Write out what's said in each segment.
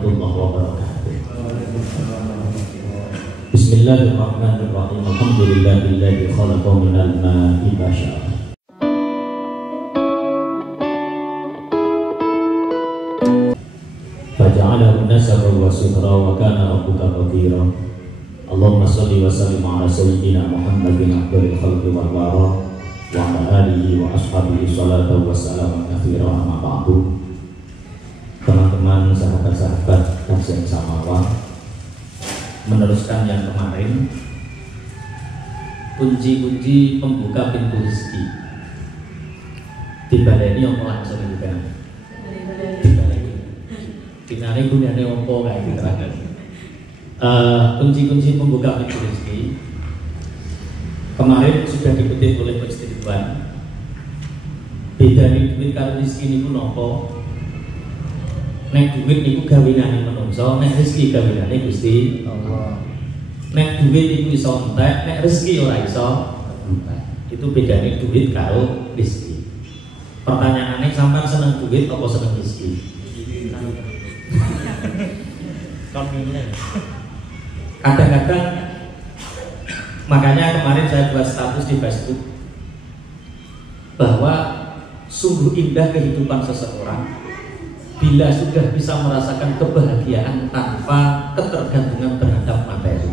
warahmatullahi wabarakatuh. Bismillahirrahmanirrahim. Alhamdulillahilladzi khalaqa minal ma'i basyara. Faja'alahu nasaban wa sihra wa kana rabbuka qadira. Allahumma shalli wa sallim ala sayyidina Muhammadin abdil khalqi wal wara wa ala alihi wa ashabihi salatu wa salam katsira amma ba'du. Teman-teman, sahabat-sahabat kajian Samawa, meneruskan yang kemarin, kunci-kunci pembuka pintu rezeki. Dibaleni yang langsung juga. Dibaleni. Dinare gunane opo kae diterangkan. Kunci-kunci pembuka pintu rezeki kemarin sudah dikutip oleh Coach Ridwan. Bedane duit karo rezeki niku napa? Nek duit niku gawinane manungsa, nek rezeki gawinane Gusti Allah. Nek duit niku iso entek, nek rezeki ora iso entek. Itu bedane duit karo rezeki. Pertanyaannya, sampean seneng duit apa seneng rezeki? Kadang-kadang, makanya kemarin saya buat status di Facebook bahwa sungguh indah kehidupan seseorang bila sudah bisa merasakan kebahagiaan tanpa ketergantungan terhadap materi.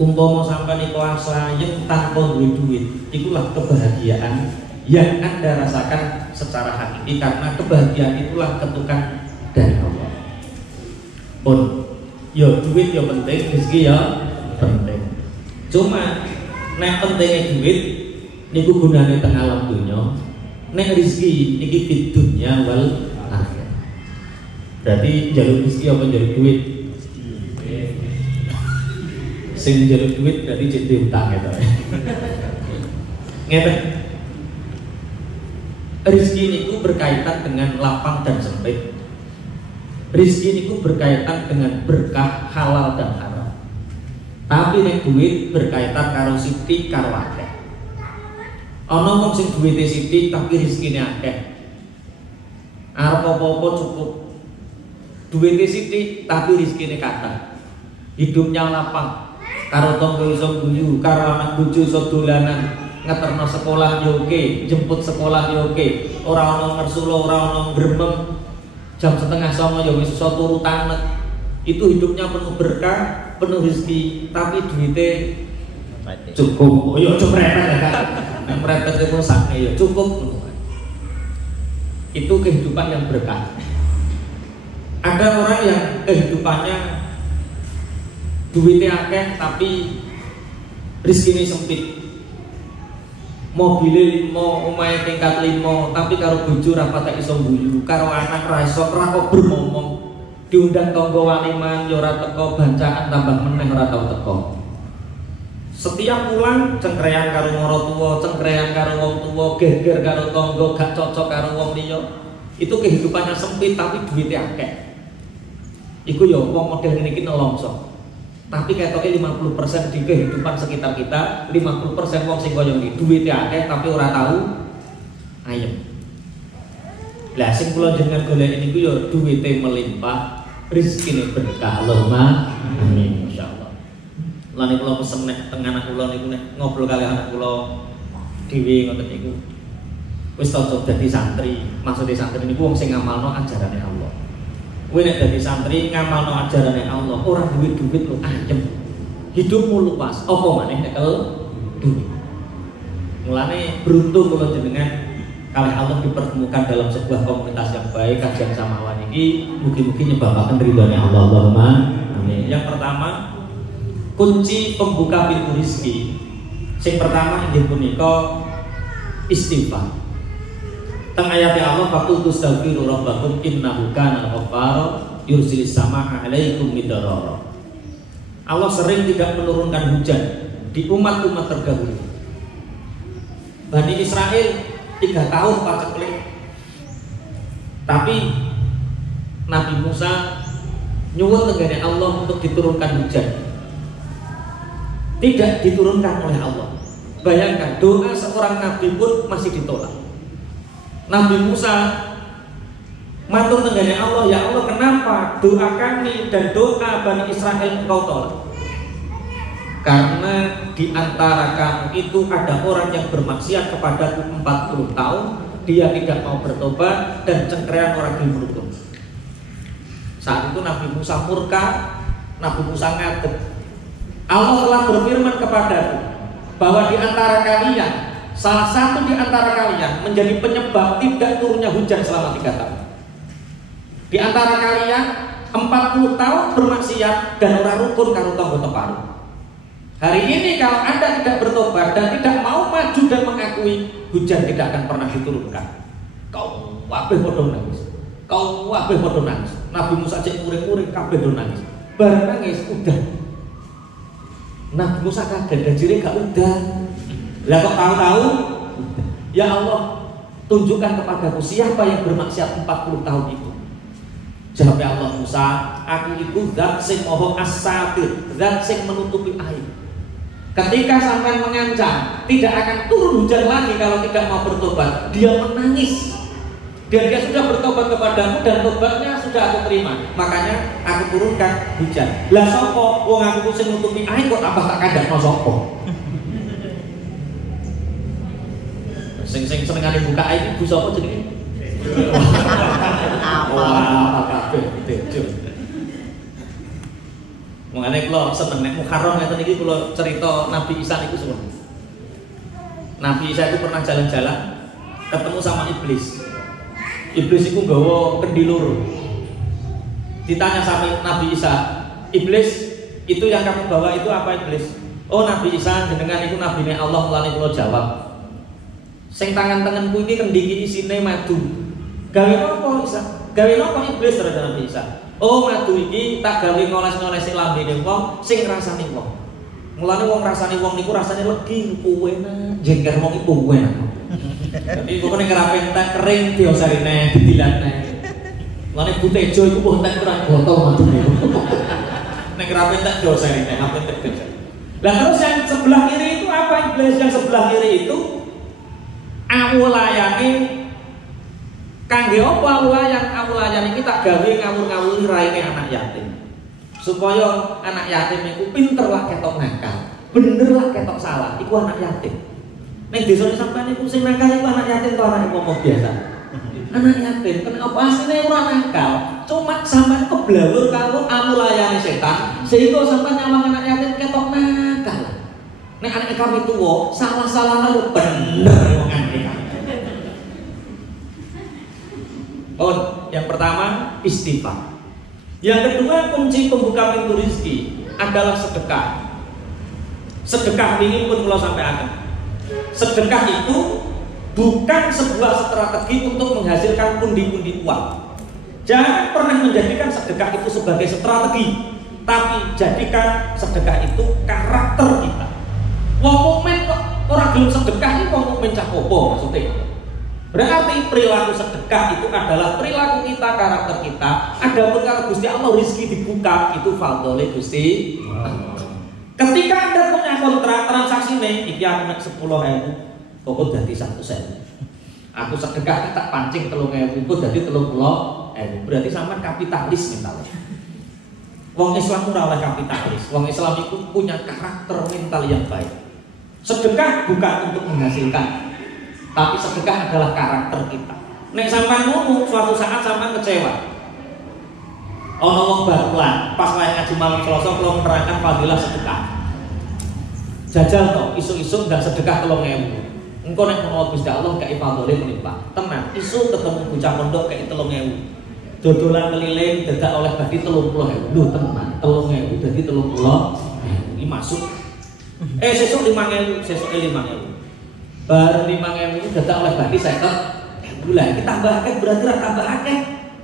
Umpama sampai kuasa yang tanpa duit, itulah kebahagiaan yang Anda rasakan secara hakiki, karena kebahagiaan itulah ketukan dari Allah. Pun, yo duit yo penting, rezeki yo penting. Cuma nek pentingnya duit, niku gunane teng alam dunya. Nek rezeki niki fid dunya wal akhirah. Berarti jalur rezeki apa jalur duit? Sing jalur duit berarti jadi utang gitu. Ngeten. Rezeki niku berkaitan dengan lapang dan sempit. Rezeki niku berkaitan dengan berkah halal dan haram. Tapi nek duit berkaitan karo sithik karo akeh. Ana wong sing duwite sithik tapi rezekine akeh. Arep apa-apa cukup. Duwite sithik tapi rezekine kathah. Hidupnya lapang. Karo tangga iso guyu, karo anak bojo iso dolanan, ngeterno sekolah yo oke, jemput sekolah yo oke. Ora ana ngersulo, ora ana gremeng. Jam 8:30 ya wis iso turu tanek. Itu hidupnya penuh berkah, penuh rezeki, tapi duwite cukup. Yo aja mrepet ya kan. Nek mrepet itu sakne ya cukup. Itu kehidupan yang berkah. Ada orang yang kehidupannya duitnya akeh tapi rezekine sempit. Mobilnya 5, omahe tingkat 5, tapi karo bojo ra patek iso guyu, karo anak ra iso ora kok bermomong. Diundang tangga waliman ya ora teko, bancaan tambah meneh ora tau teko. Setiap pulang cengkrean karo maratuwa, cengkrean karo wong tuwa, geger karo tangga, gak cocok karo wong liya. Itu kehidupannya sempit tapi duitnya akeh. Iku ya wong model ngene iki nelongso. Tapi ketoke 50% di kehidupan sekitar kita, 50% wong sing kaya iki duitnya akeh tapi ora tahu ayem. Lah sing kula jenengan golek niku ya duwite melimpah, rezekine berkah. Allahumma amin insyaallah. Lan kula pesen nek teng anak kula niku nek ngobrol kali anak kula dhewe ngoten niku. Wis cocok dadi santri. Maksude santri niku wong sing ngamalno ajarane Allah. Kowe nek dadi santri ngamalno ajarane Allah, ora duit-duit lu ayem. Hidupmu luas, apa maneh nek duit. Mulane beruntung kula jenengan kalih Allah dipertemukan dalam sebuah komunitas yang baik, kajian Samawa niki mugi-mugi nyebabaken ridhone Allah. Allahumma amin. Yang pertama, kunci pembuka pintu rezeki. Sing pertama inggih punika istighfar. Teng ayat Allah, faqultu astaghfiru rabbakum innahu kana ghaffara yursilis samaa 'alaikum midrara. Allah sering tidak menurunkan hujan di umat-umat terdahulu. Bani Israel 3 tahun paceklik. Tapi Nabi Musa nyuwun tenggane Allah untuk diturunkan hujan. Tidak diturunkan oleh Allah. Bayangkan, doa seorang nabi pun masih ditolak. Nabi Musa Matur tenggane Allah, ya Allah kenapa doa kami dan doa Bani Israel engkau tolak? Karena di antara kamu itu ada orang yang bermaksiat kepadaku 40 tahun, dia tidak mau bertobat dan cengkrean orang di mulutku. Saat itu Nabi Musa murka, Nabi Musa ngadeg. Allah telah berfirman kepadaku bahwa di antara kalian, salah satu di antara kalian menjadi penyebab tidak turunnya hujan selama 3 tahun. Di antara kalian 40 tahun bermaksiat dan orang rukun karo tangga teparu. Hari ini kalau Anda tidak bertobat dan tidak mau maju dan mengakui, hujan tidak akan pernah diturunkan. Kau wabeh podo nangis. Kau wabeh podo nangis. Nabi Musa cek muring-muring kabeh do nangis. Bareng nangis udah. Nabi Musa kaget dan jire gak udah. Lah kok tahu-tahu? Ya Allah, tunjukkan kepadaku siapa yang bermaksiat 40 tahun itu. Jawab Allah Musa, aku itu zat sing moho as-satir, zat sing menutupi air. Ketika sampai mengancam tidak akan turun hujan lagi kalau tidak mau bertobat, dia menangis. Dan dia sudah bertobat kepadamu dan tobatnya sudah aku terima. Makanya aku turunkan hujan. Lah sopo wong aku sing nutupi air kok tambah tak kandakno sopo. Sing senengane buka air ibu sopo jenenge? Wah, kabeh bejo. Mengane kula seneng nek Muharram ngeten iki kula cerita Nabi Isa niku semua. Nabi Isa itu pernah jalan-jalan ketemu sama iblis. Iblis itu nggawa kendi loro. Ditanya sama Nabi Isa, "Iblis, itu yang kamu bawa itu apa iblis?" "Oh, Nabi Isa jenengan iku nabine Allah." Mulane kula jawab, "Sing tangan-tanganku iki kendi iki isine madu." Gawe apa Isa? Gawe apa iblis terus Nabi Isa? "Oh, madu iki tak gawe ngoles-ngolesi lambene wong sing rasane wong." Mulane wong rasane wong niku rasane legi, enak, jengker wong iku enak. Dadi pokoke kerapen tak kering diosarine, didilane. Mulane butejo iku wong tak ora botol madune. Nek kerapen tak diosarine, apa terus. Lah terus yang sebelah kiri itu apa iblis? Yang sebelah kiri itu awulayane kangge apa awulayan iki tak gawe ngawur-ngawuri raine anak yatim. Supaya anak yatim iku pinter lah ketok nakal, bener lah ketok salah, iku anak yatim. Nek desane sampean iku sing nakal iku anak yatim to anak wong biasa. Anak yatim kenapa asline ora nakal, cuma sampean keblawur karo awulayane setan sehingga sampean nyawang anak yatim ketok nakal. Nek anak kami tuwa salah-salah lu bener wong aneh. Oh, yang pertama istighfar. Yang kedua kunci pembuka pintu rezeki adalah sedekah. Sedekah ini pun kalau sampai akan. Sedekah itu bukan sebuah strategi untuk menghasilkan pundi-pundi uang. Jangan pernah menjadikan sedekah itu sebagai strategi, tapi jadikan sedekah itu karakter kita. Wong mukmin kok ora gelem sedekah iki wong mukmin cah opo maksudnya? Berarti perilaku sedekah itu adalah perilaku kita, karakter kita. Adapun kalau Gusti Allah rezeki dibuka itu fadhole Gusti. Ketika Anda punya kontrak transaksi nih, iki aku nek 10.000, kok dadi 100.000. Aku sedekah tak pancing 3.000, kok dadi 30.000. Berarti sampean kapitalis mental. Wong Islam ora oleh kapitalis. Wong Islam itu punya karakter mental yang baik. Sedekah bukan untuk menghasilkan, tapi sedekah adalah karakter kita. Nek sampean ngomong suatu saat sampean kecewa. Ono wong barlan, pas wae ngaji malam Selasa kula menerangkan fadilah sedekah. Jajal to, isu-isu ndak sedekah 3.000. Engko nek menawa Gusti Allah gak ifadhole menimpa. Tenan, isu ketemu bocah pondok kayak 3.000. Dodolan keliling dadak oleh badi 30.000. Lho tenan, 3.000 dadi 30.000. Iki masuk. Sesuk 5.000, sesuk 5.000. Baru 5.000 dadak oleh badi 50.000. Lah iki tambah akeh berarti ra tambah akeh.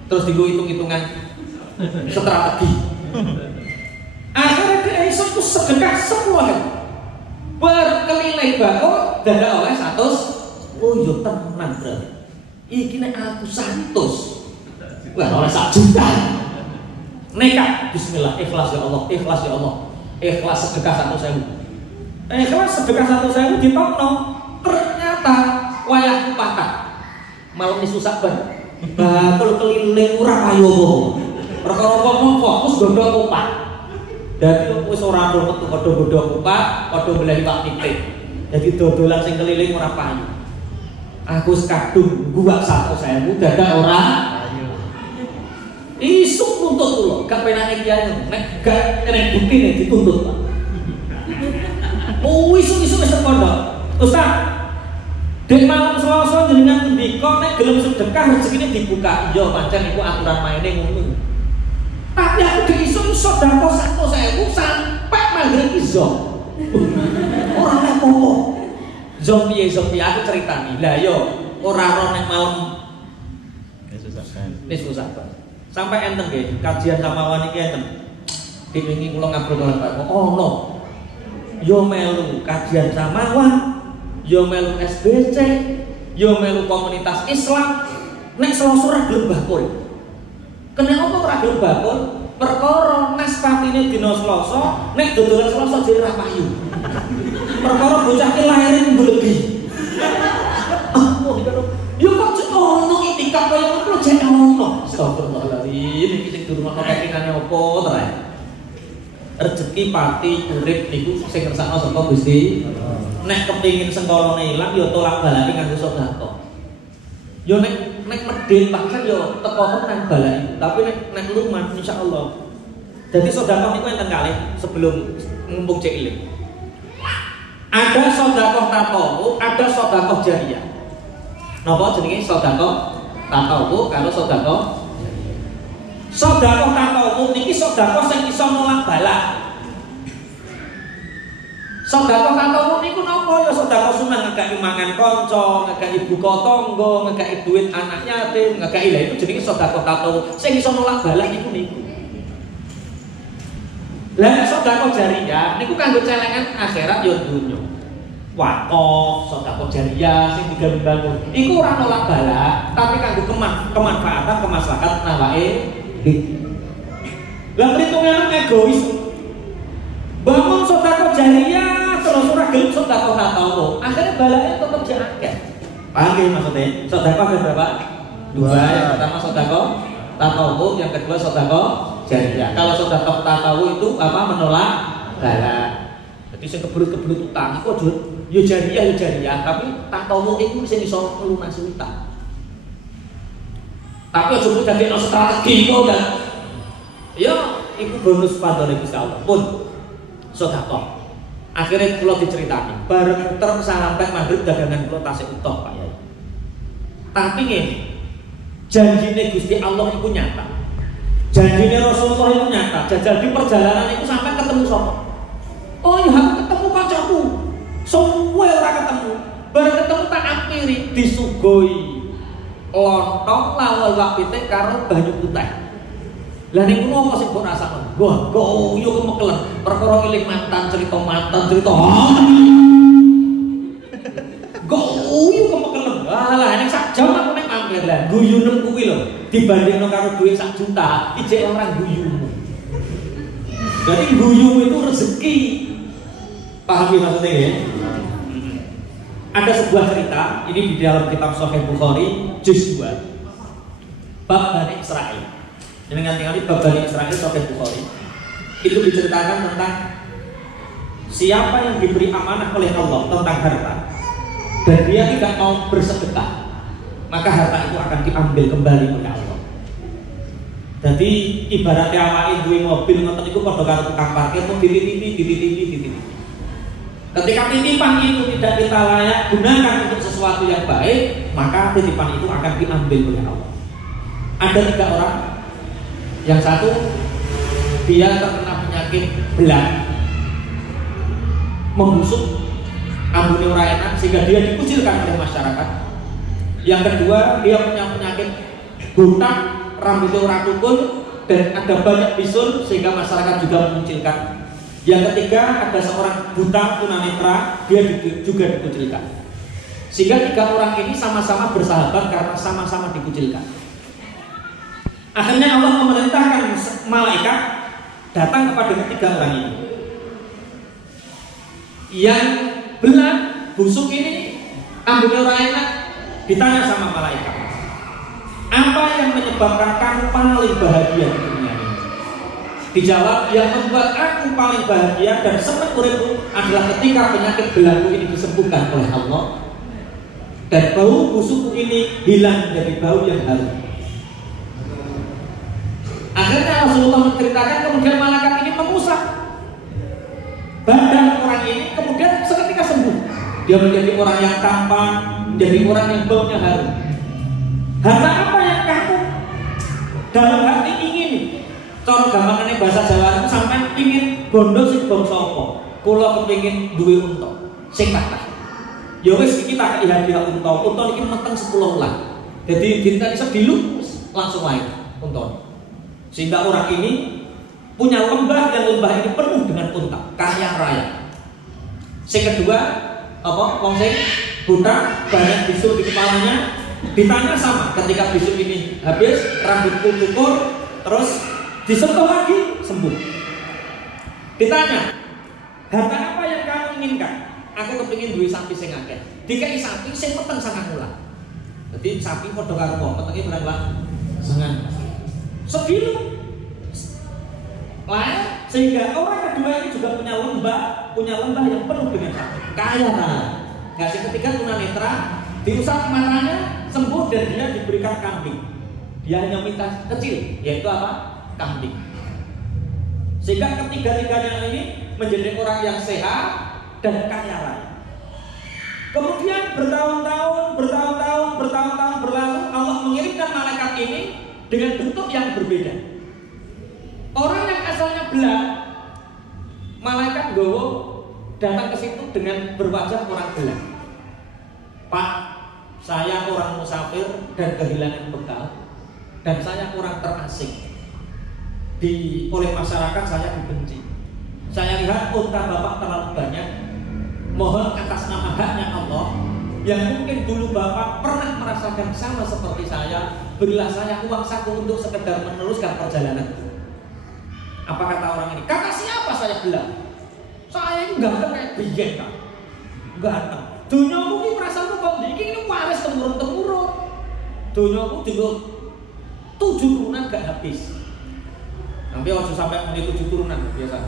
Terus digo hitung-hitungan strategi. Akhirnya dia iso ku sedekah 10.000. Berkeliling bako dadak oleh 100. Oh yo tenan berarti. Iki nek aku 100. Wah oleh 1 juta. Nekat bismillah, ikhlas ya Allah, ikhlas ya Allah. Ikhlas sedekah 1.000. Ikhlas sedekah 1.000 ditokno. Ternyata wayahku patah. Malam isu sabar bakul keliling ora payu apa. Perkara wong fokus godhog kupat. Dadi wis ora ado metu padha godhog kupat, padha mlebu Pak titik. Dadi dodolan sing keliling ora payu. Aku sekadung guwak 100.000 dadak ora payu. Isuk nuntut kula, gak penake kiai nek gak nek buktine dituntut, Pak. Oh, isuk-isuk wis pondok. Ustaz, dek malam Selasa jenengan ndika nek gelem sedekah rezekine dibuka. Iya, pancen iku aturan maine ngono. Tapi aku diiso sedekah 100.000 sampai maghrib iso. Ora apa-apa. Zombie aku ceritani. Lah yo ora ro nek malam susah kan. Sampai enten nggih kajian samawan iki enten. Wingi kula ngobrol karo Pak. Oh no. Yo melu kajian samawan, yo melu SBC, yo melu komunitas Islam. Nek Selasa ora gelem bakul. Kena apa ora gelem bakul? Perkara naspatine dina Selasa, nek dodolan Selasa dhewe ora payu. Perkara bocah ki lahire minggu lebih. Yo kok ono itikaf kaya ngono jek ono. Astagfirullahaladzim, iki sing durung ono kekingane apa to ae. Rezeki pati urip niku sing kersakno saka Gusti. Nek kepengin sengkolone ilang yo tolak balake nganggo sedekah. Yo nek medhit pancen yo teko tenan balake, tapi nek luman insyaallah. Jadi sedekah niku enten kalih sebelum ngumpul cek iling. Ada sedekah tatawu, ada sedekah jariyah. Napa jenenge sedekah tatawu karo sedekah? Sedekah tatawu niki sedekah sing iso nolak bala. Sedekah tatawu niku napa ya sedekah sunah ngekaki mangan kanca, ngekaki buka tangga, ngekaki duit anak yatim, ngekaki lha itu jenenge sedekah tatawu sing iso nolak bala niku. Lah sedekah jariyah niku kanggo celengan akhirat ya dunya. Wakaf, sedekah jariyah sing dibangun. Iku ora nolak bala, tapi kanggo kemanfaatan kemaslahatan awake. Lah perhitungan egois. Bangun sedekah jariyah terus ora gelem sedekah tatawu. Akhirnya balane tetep jek akeh. Paham nggih maksudnya? Sedekah berapa? Dua. Yang pertama sedekah tatawu, yang kedua sedekah jariyah. Kalau sedekah tatawu itu apa? Menolak bala. Jadi sing kebelut-kebelut utang iku aja ya jariyah, tapi tatawu iku sing iso nglunasi utang. Tapi aja kok dadi strategi kok kan. Ya, iku bonus padane Gusti Allah. Pun sedekah. Akhirnya kula diceritani, bareng muter sampai maghrib dagangan kula tasih utuh Pak Yai. Tapi ngene, janjine Gusti Allah iku nyata. Janjine Rasulullah iku nyata. Jajal di perjalanan itu sampai ketemu sapa? Oh ya aku ketemu kancaku. Suwe ora ketemu. Bareng ketemu tak ampiri disuguhi lontong lawal wapite karo banyu putih. Lah ning ngono apa sing mbok rasakno? Wah, goyo kemekelen. Perkara eling mantan cerita. Goyo kemekelen. Lah nek sak jam aku nek mampir lah. Guyunem kuwi lho, dibandingno karo duit 1 juta, ijek orang guyumu. Jadi guyumu itu rezeki. Paham ya maksudnya ya? Ada sebuah cerita, ini di dalam kitab Sahih Bukhari juz 2. Bab Bani Israil. Dengan tinggal bab Bani Israil Sahih Bukhari. Itu diceritakan tentang siapa yang diberi amanah oleh Allah tentang harta dan dia tidak mau bersedekah, maka harta itu akan diambil kembali oleh Allah. Jadi ibaratnya awake duwe mobil ngoten niku padha karo tukang parkir mung dititipi. Ketika titipan itu tidak kita layak gunakan untuk sesuatu yang baik, maka titipan itu akan diambil oleh Allah. Ada 3 orang. Yang satu dia terkena penyakit belang, membusuk, ambune ora enak sehingga dia dikucilkan oleh masyarakat. Yang kedua dia punya penyakit botak, rambutnya ora tukul dan ada banyak bisul sehingga masyarakat juga mengucilkan. Yang ketiga ada seorang buta tunanetra, dia juga dikucilkan. Sehingga 3 orang ini sama-sama bersahabat karena sama-sama dikucilkan. Akhirnya Allah memerintahkan malaikat datang kepada 3 orang ini. Yang belang, busuk ini, rambutnya ora enak, ditanya sama malaikat. Apa yang menyebabkan kamu paling bahagia di dunia ini? Dijawab, yang membuat aku paling bahagia dan senang uripku adalah ketika penyakit belangku ini disembuhkan oleh Allah dan bau busukku ini hilang menjadi bau yang harum. Akhirnya Rasulullah menceritakan, kemudian malaikat ini mengusap badan orang ini, kemudian seketika sembuh. Dia menjadi orang yang tampan, menjadi orang yang baunya harum. Harta apa yang kamu dalam hati ingin? Cara gampangannya bahasa Jawa itu sampai ingin bondo sing bangsa apa? Kula kepengin duwe unta sing kathah. Ya wis iki tak kei hadiah unta. Unta iki meteng 10 wulan. Jadi dinten iso dilus langsung wae unta. Sehingga orang ini punya lembah, dan lembah ini penuh dengan unta, kaya raya. Sing kedua, apa? Wong sing buta, banyak bisul di kepalanya. Ditanya sama, ketika bisul ini habis, rambutku cukur, terus disentuh lagi, sembuh. Ditanya, harta apa yang kamu inginkan? Aku kepingin duwe sapi sing akeh. Dikai sapi sing meteng 9 wulan. Jadi sapi padha karo wong, metenge berapa wulan? 9. Segini lah, sehingga orang kedua ini juga punya lembah yang penuh dengan sapi, kaya raya. Kasih ketiga tunanetra, diusap matanya, sembuh, dan dia diberikan kambing. Dia hanya minta kecil, yaitu apa? Kambing. Sehingga ketiga-tiganya ini menjadi orang yang sehat dan kaya raya. Kemudian bertahun-tahun berlalu, Allah mengirimkan malaikat ini dengan bentuk yang berbeda. Orang yang asalnya belang, malaikat gowo datang ke situ dengan berwajah orang belang. Pak, saya orang musafir dan kehilangan bekal, dan saya orang terasing. Oleh masyarakat saya dibenci. Saya lihat unta Bapak terlalu banyak. Mohon atas nama haknya Allah, yang mungkin dulu Bapak pernah merasakan sama seperti saya, berilah saya uang saku untuk sekedar meneruskan perjalananku. Apa kata orang ini? Kata siapa saya bilang? Saya ini ganteng kayak biyen, Kak. Ganteng. Dunyaku ki perasaanku kok ini waris temurun-temurun. Dunyaku dulu 7 turunan gak habis. Nanti waktu sampai menit 7 turunan biasa.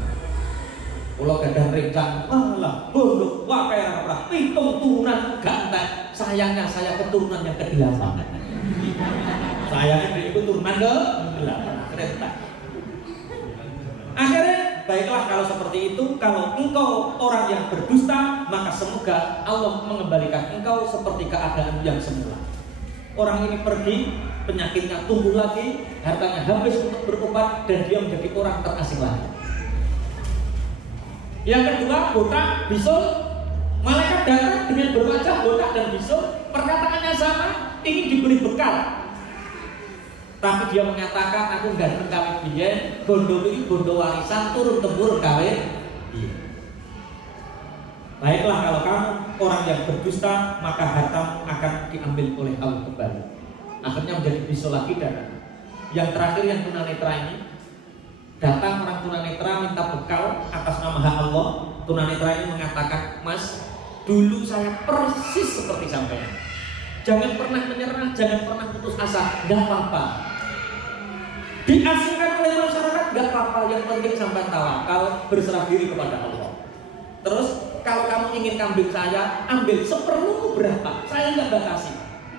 Kalau gadah rencang, malah bodoh, wah kayak apa? 7 turunan ganteng. Sayangnya saya keturunan yang ke-8. Sayangnya dari keturunan ke-8. Kereta. Akhirnya, baiklah kalau seperti itu. Kalau engkau orang yang berdusta, maka semoga Allah mengembalikan engkau seperti keadaan yang semula. Orang ini pergi, penyakitnya tumbuh lagi, hartanya habis untuk berobat, dan dia menjadi orang terasing lagi. Yang kedua, botak, bisul. Malaikat datang dengan berwajah botak dan bisul. Perkataannya sama, ingin diberi bekal. Tapi dia mengatakan, aku ganteng kawin biyen, bondo ini bondo warisan, turun temurun kawin. Baiklah kalau kamu orang yang berdusta, maka hartamu akan diambil oleh Allah kembali. Akhirnya menjadi bisul lagi. Dan yang terakhir, yang tunanetra ini, datang orang tunanetra minta bekal atas nama hak Allah. Tunanetra ini mengatakan, Mas, dulu saya persis seperti sampean. Jangan pernah menyerah, jangan pernah putus asa, gak apa-apa. Diasingkan oleh masyarakat, gak apa-apa. Yang penting sampai tawakal, berserah diri kepada Allah. Terus kalau kamu ingin kambing saya, ambil seperlumu berapa, saya gak batasi.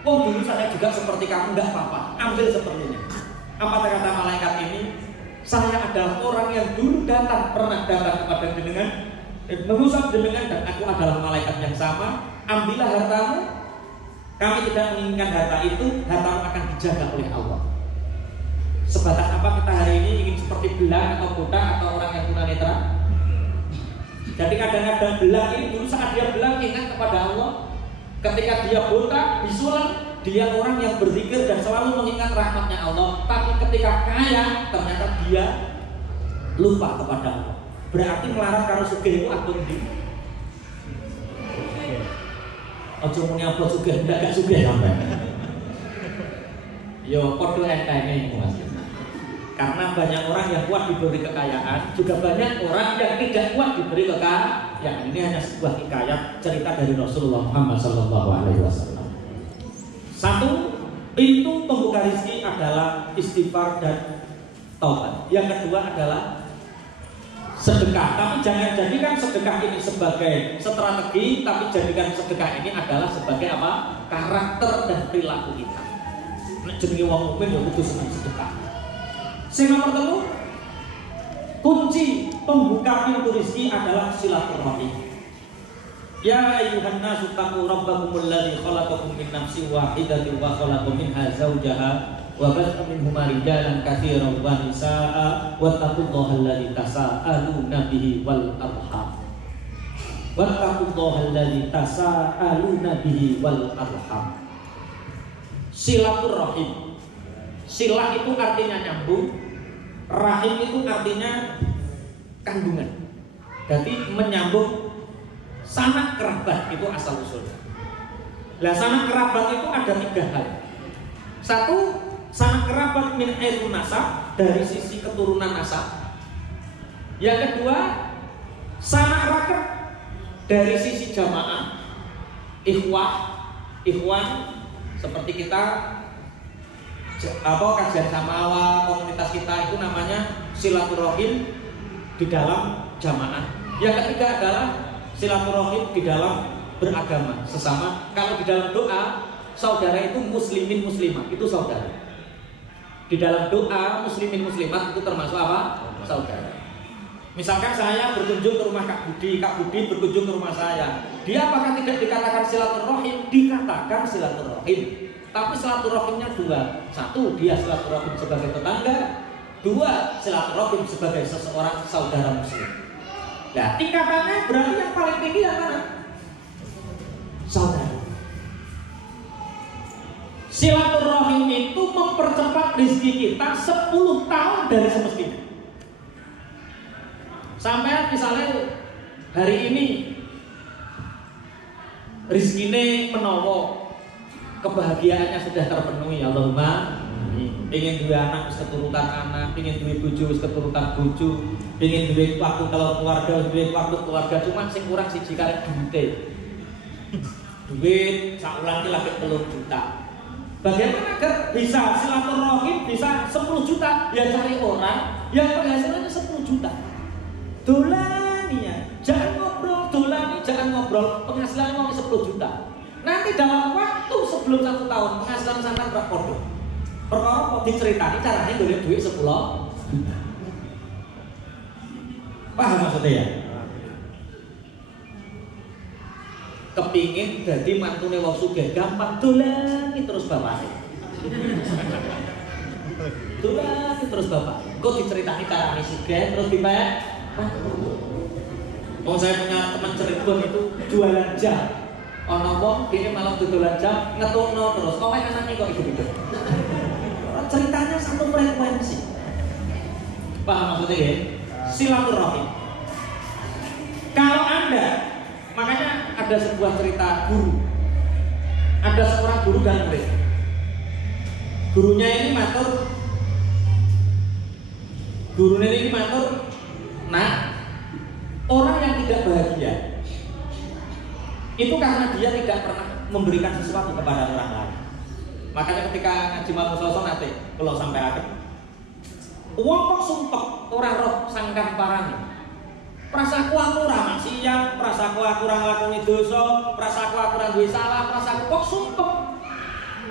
Dulu saya juga seperti kamu, gak apa-apa, ambil seperlunya. Apa kata malaikat ini? Saya adalah orang yang dulu pernah datang kepada jenengan, mengusap jenengan, dan aku adalah malaikat yang sama. Ambillah hartamu. Kami tidak menginginkan harta itu, hartamu akan dijaga oleh Allah. Sebatas apa kita hari ini ingin seperti belang atau botak atau orang yang tunanetra? Jadi kadang-kadang belang ini dulu saat dia belang ingat kepada Allah. Ketika dia botak, bisulan, dia orang yang berzikir dan selalu mengingat rahmatnya Allah. Tapi ketika kaya, ternyata dia lupa kepada Allah. Berarti melarat karo sugih itu aku ndi? Aja muni apa sugih, ndak gak sugih sampe. Yo padha entenge iku Mas. Karena banyak orang yang kuat diberi kekayaan, juga banyak orang yang tidak kuat diberi kekayaan. Ini hanya sebuah hikayat cerita dari Rasulullah Muhammad SAW. Satu, Itu pembuka rezeki adalah istighfar dan taubat. Yang kedua adalah sedekah. Tapi jangan jadikan sedekah ini sebagai strategi, tapi jadikan sedekah ini adalah sebagai apa? Karakter dan perilaku kita. Nek jenenge wong mukmin ya kudu seneng sedekah. Sing nomor telu, kunci pembuka pintu rezeki adalah silaturahim. Ya ayyuhan nasu taqu rabbakumul ladzi khalaqakum min nafsin wahidatin wa khalaqa minha zawjaha wa batha minhuma rijalan katsiran wa nisaa'a wattaqullaha alladzi tasaaluna bihi wal arham. Wattaqullaha alladzi tasaaluna bihi wal arham. Silaturahim. Silah itu artinya nyambung, rahim itu artinya kandungan. Jadi menyambung sanak kerabat, itu asal usulnya. Lah sanak kerabat itu ada 3 hal. Satu, sanak kerabat min haitsu nasab, dari sisi keturunan nasab. Yang kedua, sanak rakat dari sisi jamaah, ikhwan seperti kita kajian samawa komunitas kita itu namanya silaturahim di dalam jamaah. Yang ketiga adalah silaturahim di dalam beragama sesama. Kalau di dalam doa, saudara itu muslimin muslimat, itu saudara. Di dalam doa muslimin muslimat itu termasuk apa? Saudara. Misalkan saya berkunjung ke rumah Kak Budi berkunjung ke rumah saya. Dia apakah tidak dikatakan silaturahim? Dikatakan silaturahim. Tapi silaturahimnya 2. 1, dia silaturahim sebagai tetangga. 2, silaturahim sebagai seseorang saudara muslim. Nah, tingkatannya berarti yang paling tinggi yang mana? Saudara. Silaturahim itu mempercepat rezeki kita 10 tahun dari semestinya. Sampai misalnya hari ini rezekinya menowo, kebahagiaannya sudah terpenuhi, Allahumma. Pengen duwe anak wis keturutan anak, pengen duwe bojo wis keturutan bojo, pengen duwe waktu kalau keluarga wis duwe waktu keluarga, cuma sing kurang siji kali duite. Duit saulan iki lagi 3 juta. Bagaimana agar bisa silaturahim bisa 10 juta? Ya cari orang yang penghasilannya 10 juta. Dolani ya, jangan ngobrol, penghasilannya mau 10 juta. Nanti dalam waktu sebelum 1 tahun penghasilan sampai berapa? Perkara kok diceritani caranya golek duit 10 juta. Paham maksudnya ya? Kepingin jadi mantune wong sugih gampang dolani terus bapaknya. Dolani terus bapak. Kok diceritani caranya sugih terus dipek. Oh, saya punya teman Cirebon itu jualan jam. Ono wong dene malam dodolan jam ngetokno terus. Kok anaknya kok gitu-gitu. Ceritanya satu frekuensi. Paham maksudnya ya? Silaturahim. Kalau Anda, makanya ada sebuah cerita guru. Ada seorang guru dan murid. Gurunya ini matur, nah, orang yang tidak bahagia itu karena dia tidak pernah memberikan sesuatu kepada orang lain. Makanya ketika ngaji mamusoso nanti kalau sampai akhir uang kok sumpek orang roh sangkan parani. Prasaku aku ora maksiat, prasaku aku ora nglakoni dosa, prasaku aku ora duwe salah, prasaku kok sumpek.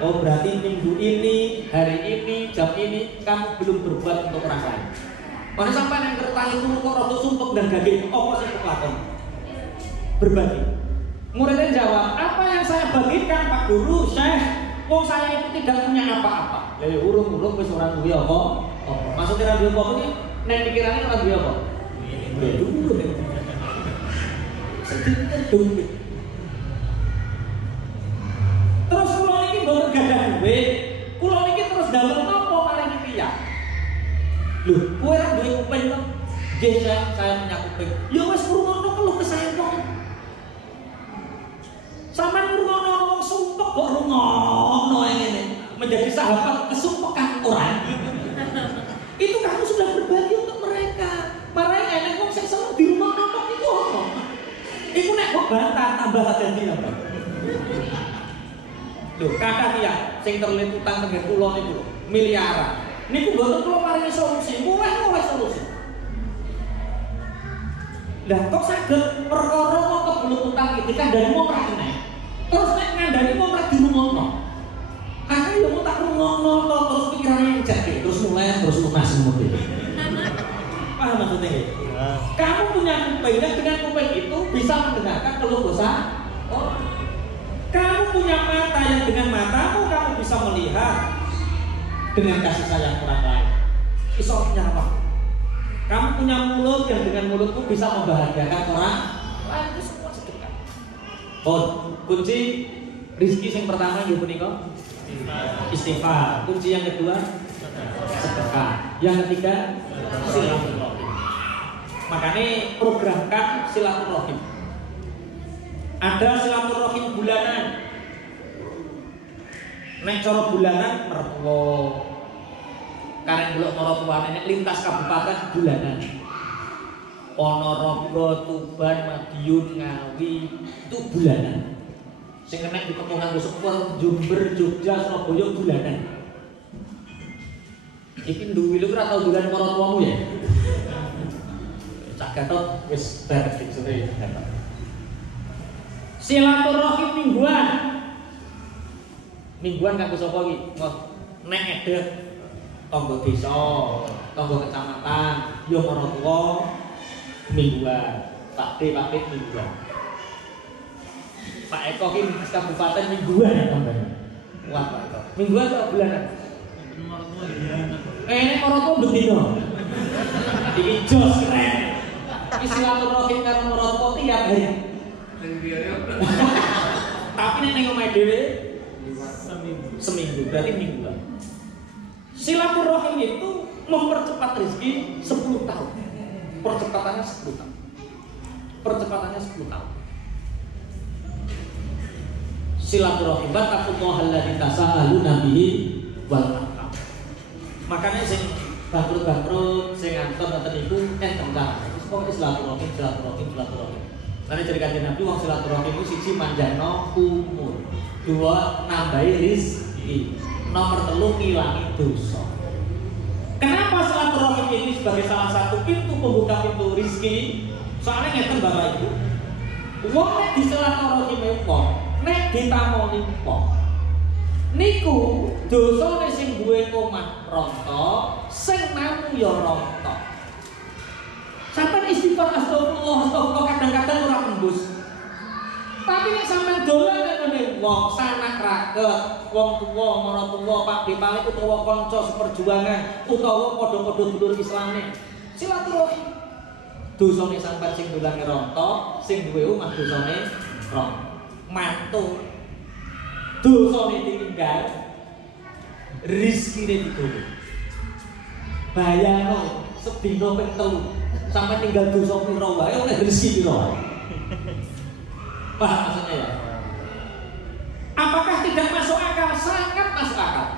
Oh, berarti minggu ini, hari ini, jam ini kamu belum berbuat untuk orang lain. Kalau sampai yang kertani itu kok rada sumpek dan gagih, apa sih kelakon? Berbagi. Muridnya jawab, apa yang saya bagikan Pak Guru, Syekh? Oh, saya itu tidak punya apa-apa. Ya urung-urung wis ora duwe apa? Oh, maksudnya ora duwe apa iki? Nek pikirannya ora duwe apa? Duwe duit. Sedikit duit. Terus kula niki mboten gadah duit. Kula niki terus dalem napa paling piye? Lho, kowe ora duwe kuping to? Nggih, saya punya kuping. Ya wis ngrungokno keluh kesah kok. Sampai ngrungokno wong sumpek kok rungokno ngene. Menjadi sahabat kesumpekan orang. Itu kamu sudah berbagi untuk mereka. Marane enek wong sing seneng di rumah nonton itu apa? Iku nek kok bantah tambah dadi apa? Lho, kathah tiyang sing terlilit utang tenggen kula niku miliaran. Niku mboten kula paringi solusi, mulai solusi. Lah kok saged perkara kok kebelut utang iki kandhane wong ra kena. Terus nek ngandani wong ra dirungokno. Akeh yo tak rungokno terus pikirane jake terus mulai terus lunas mesti. Paham maksudnya nggih? Kamu punya kuping dan dengan kuping itu bisa mendengarkan keluh kesah orang. Kamu punya mata yang dengan matamu kamu bisa melihat dengan kasih sayang orang lain. Iso nyawa. Kamu punya mulut yang dengan mulutmu bisa membahagiakan orang lain, itu semua sedekah. Oh, kunci rezeki yang pertama nggih punika istighfar. Kunci yang kedua sedekah. Yang ketiga silaturahim. Makanya programkan silaturahim. Ada silaturahim bulanan. Nek cara bulanan mertua kareng delok maratuwane nek lintas kabupaten bulanan. Ponorogo, Tuban, Madiun, Ngawi itu bulanan. Sing kena dikepung nganggo sepur Jember, Jogja, Surabaya bulanan. Iki nduwi lho ora tau dolan maratuamu ya. Cak Gatot wis beres iki sore Gatot. Silaturahim mingguan. Mingguan kanggo sapa iki? Nek edek tangga desa, tangga kecamatan, yo maratuwa mingguan. Pakde mingguan. Pak Eko ki kabupaten mingguan ya tambahane. Wah, Pak Eko. Mingguan atau bulanan? Maratuwa bendino. Iki jos keren. Iki silaturahim karo maratuwa tiap hari. Tapi nek omahe dhewe seminggu berarti mingguan. Silaturahim itu mempercepat rezeki 10 tahun. Percepatannya 10 tahun. Percepatannya 10 tahun. Silaturahim taqullaha allazi tasaaluna bihi wal arham. Makanya sing bangkrut sing ngantor ngoten niku enten cara. Terus kok silaturahim. Karena dari kanjeng Nabi wong silaturahim itu siji manjano umur, dua nambahi rizki, nomor 3 ngilangi dosa. Kenapa silaturahim ini sebagai salah satu pintu pembuka pintu rizki? Soalnya ngeten Bapak Ibu, wong nek di silaturahim wong, nek ditamoni wong, niku dosane sing duwe omah rontok, sing namu ya rontok. Sampai istighfar astagfirullah kadang-kadang ora tembus. Tapi nek sampean dolan ngene wong sanak raket, wong tuwa, maratuwa, Pak Depale utawa kanca seperjuangan utawa padha-padha dulur Islame. Silaturahim. Dosane sampean sing dolan rontok, sing duwe omah dosane rontok. Mantu. Dosane ditinggal, rezekine digowo. Bayangno sedina ping 3 sampai tinggal dosa piro wae oleh rezeki piro. Paham maksudnya ya? Apakah tidak masuk akal? Sangat masuk akal.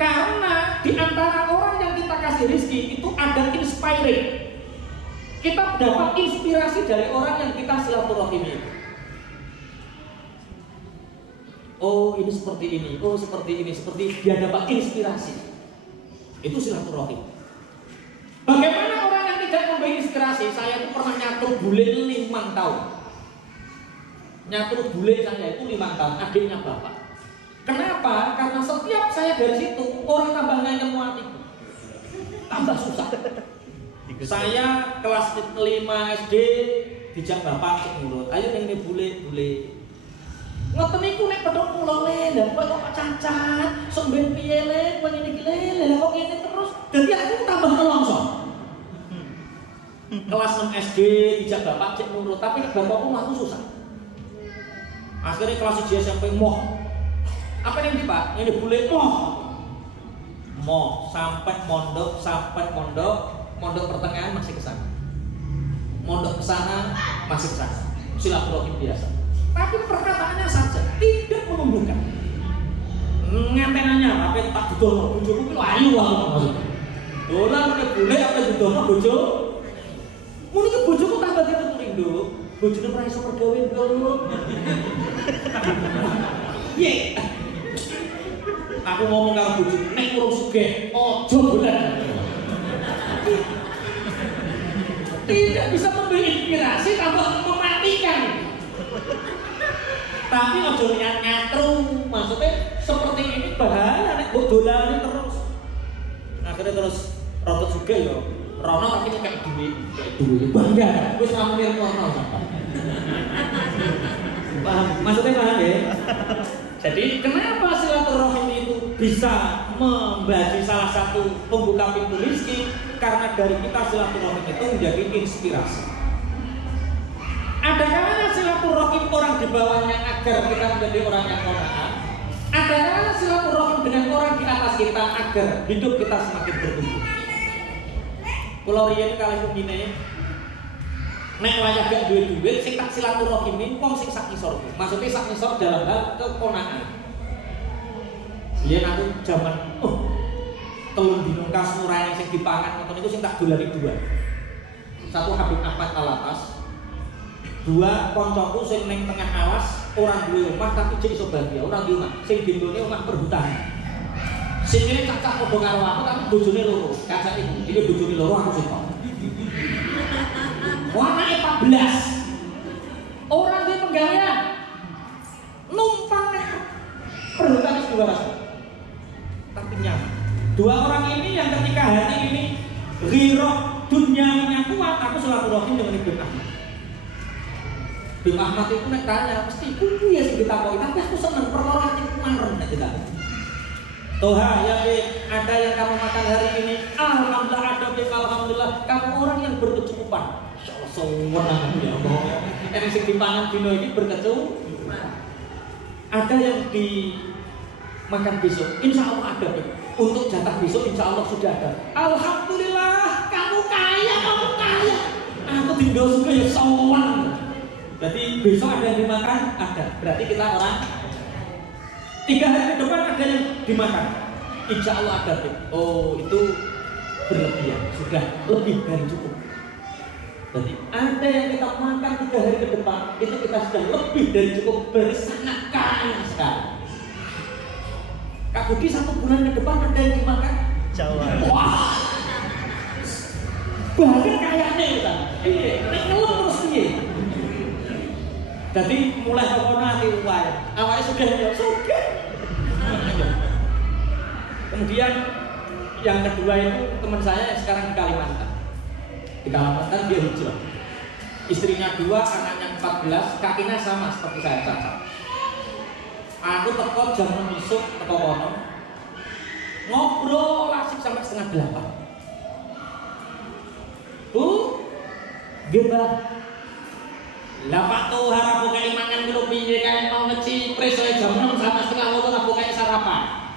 Karena di antara orang yang kita kasih rezeki itu ada inspiring. Kita dapat inspirasi dari orang yang kita silaturahimi. Oh ini seperti ini, oh seperti ini, seperti dia dapat inspirasi. Itu silaturahim. Bagaimana orang yang tidak memberi inspirasi? Saya itu pernah nyatur bule 5 tahun. Nyatur bule saya itu 5 tahun, adiknya bapak. Kenapa? Karena setiap saya dari situ orang tambah nanya hatiku, tambah susah. Saya kelas 5 SD dijak bapak cek mulut. Ayo ini bule. Ngoten niku nek pedhok kula le, lha kok cacat, sok ben piye le, kok ngene iki le, lha kok ngene terus. Dadi aku tambah nelongso. Kelas 6 SD dijak bapak cek nurut, tapi nek bapakku aku susah. Akhirnya kelas 1 SMP moh. Apa yang Pak? Ini bule moh sampai mondok, mondok pertengahan masih ke sana. Mondok ke sana masih ke sana. Silaturahim biasa. Tapi perkataannya saja tidak menumbuhkan. Ngantenanya apa tak didono bojoku ki ayu wae maksudnya. Dolan nek bule apa didono bojo. Mun iki bojoku tambah dituturi nduk. Bojone ora iso pergawe nduk. piye? Aku ngomong karo bojoku, nek urung sugih, aja bulan. Tidak bisa memberi inspirasi tambah mematikan. Tapi ojo niat nyatru, maksudnya seperti ini bahaya nek mbok dolane terus. Akhirnya terus rotot juga ya. Rono tapi kayak duit bangga. Wis kamu mirip Rono sampai. Paham? Maksudnya paham ya? Jadi kenapa silaturahim itu bisa membagi salah satu pembuka pintu rezeki? Karena dari kita silaturahim itu menjadi inspirasi. Ada kalanya silaturahim orang di bawahnya agar kita menjadi orang yang qanaah. Ada kalanya silaturahim dengan orang di atas kita agar hidup kita semakin bertumbuh. Kulo riyen kalih umine nek wayah gak duwe duit sing tak silaturahimi wong sing sak ngisor. Maksudnya sak ngisor dalam hal kekonaan. Yen aku jaman telung dino kas murah sing dipangan ngoten niku sing tak dolani dua. Satu Habib Ahmad Alatas. Dua koncoku sing ning tengah alas orang duwe omah tapi jek iso bahagia, orang duwe omah sing dindone omah perhutanan. Sing ngene cacah padha karo aku tapi bojone loro. Kacake iki bojone loro aku sing tok. Warnanya 14 orang dia pegawaian numpang perhutanan dua rasa tapi nyaman. Dua orang ini yang ketika hati ini ghirah dunianya kuat, aku silaturahim dengan Ibnu Ahmad. Ibnu Ahmad itu nek tanya mesti kudu ya sing ditakoni, tapi aku seneng perkara hati kemarin nek tidak. Toha ya Be, ada yang kamu makan hari ini, alhamdulillah ada Be, alhamdulillah kamu orang yang berkecukupan. Insyaallah sewenang ya Allah. Enek sing dipangan dino ini berkecukupan. Ada yang dimakan besok, insyaallah ada Be. Untuk jatah besok insyaallah sudah ada. Alhamdulillah kamu kaya, kamu kaya. Aku tinggal suka ya sewenang. Berarti besok ada yang dimakan, ada. Berarti kita orang 3 hari ke depan ada yang dimakan. Insya Allah ada. Oh itu berlebihan, sudah lebih dari cukup. Jadi ada yang kita makan 3 hari ke depan, itu kita sudah lebih dari cukup, berarti sangat kaya sekali. Kak Budi 1 bulan ke depan ada yang dimakan Jawa. Wah, bahkan kayaknya kita. Ini ngeluh terus ini. Jadi mulai kono ati wae. Awake sugih. Kemudian yang kedua itu teman saya yang sekarang di Kalimantan. Di Kalimantan dia hijrah. Istrinya 2, anaknya 14, kakinya sama seperti saya cacat. Aku teko jam 6 esuk teko kono. Ngobrol asik sampai setengah 8. Bu, gimana? Lah Pak Tuhan aku kayak mangan dulu piye kayak mau ngecipres jam 6 sama setengah 8 aku kayak sarapan.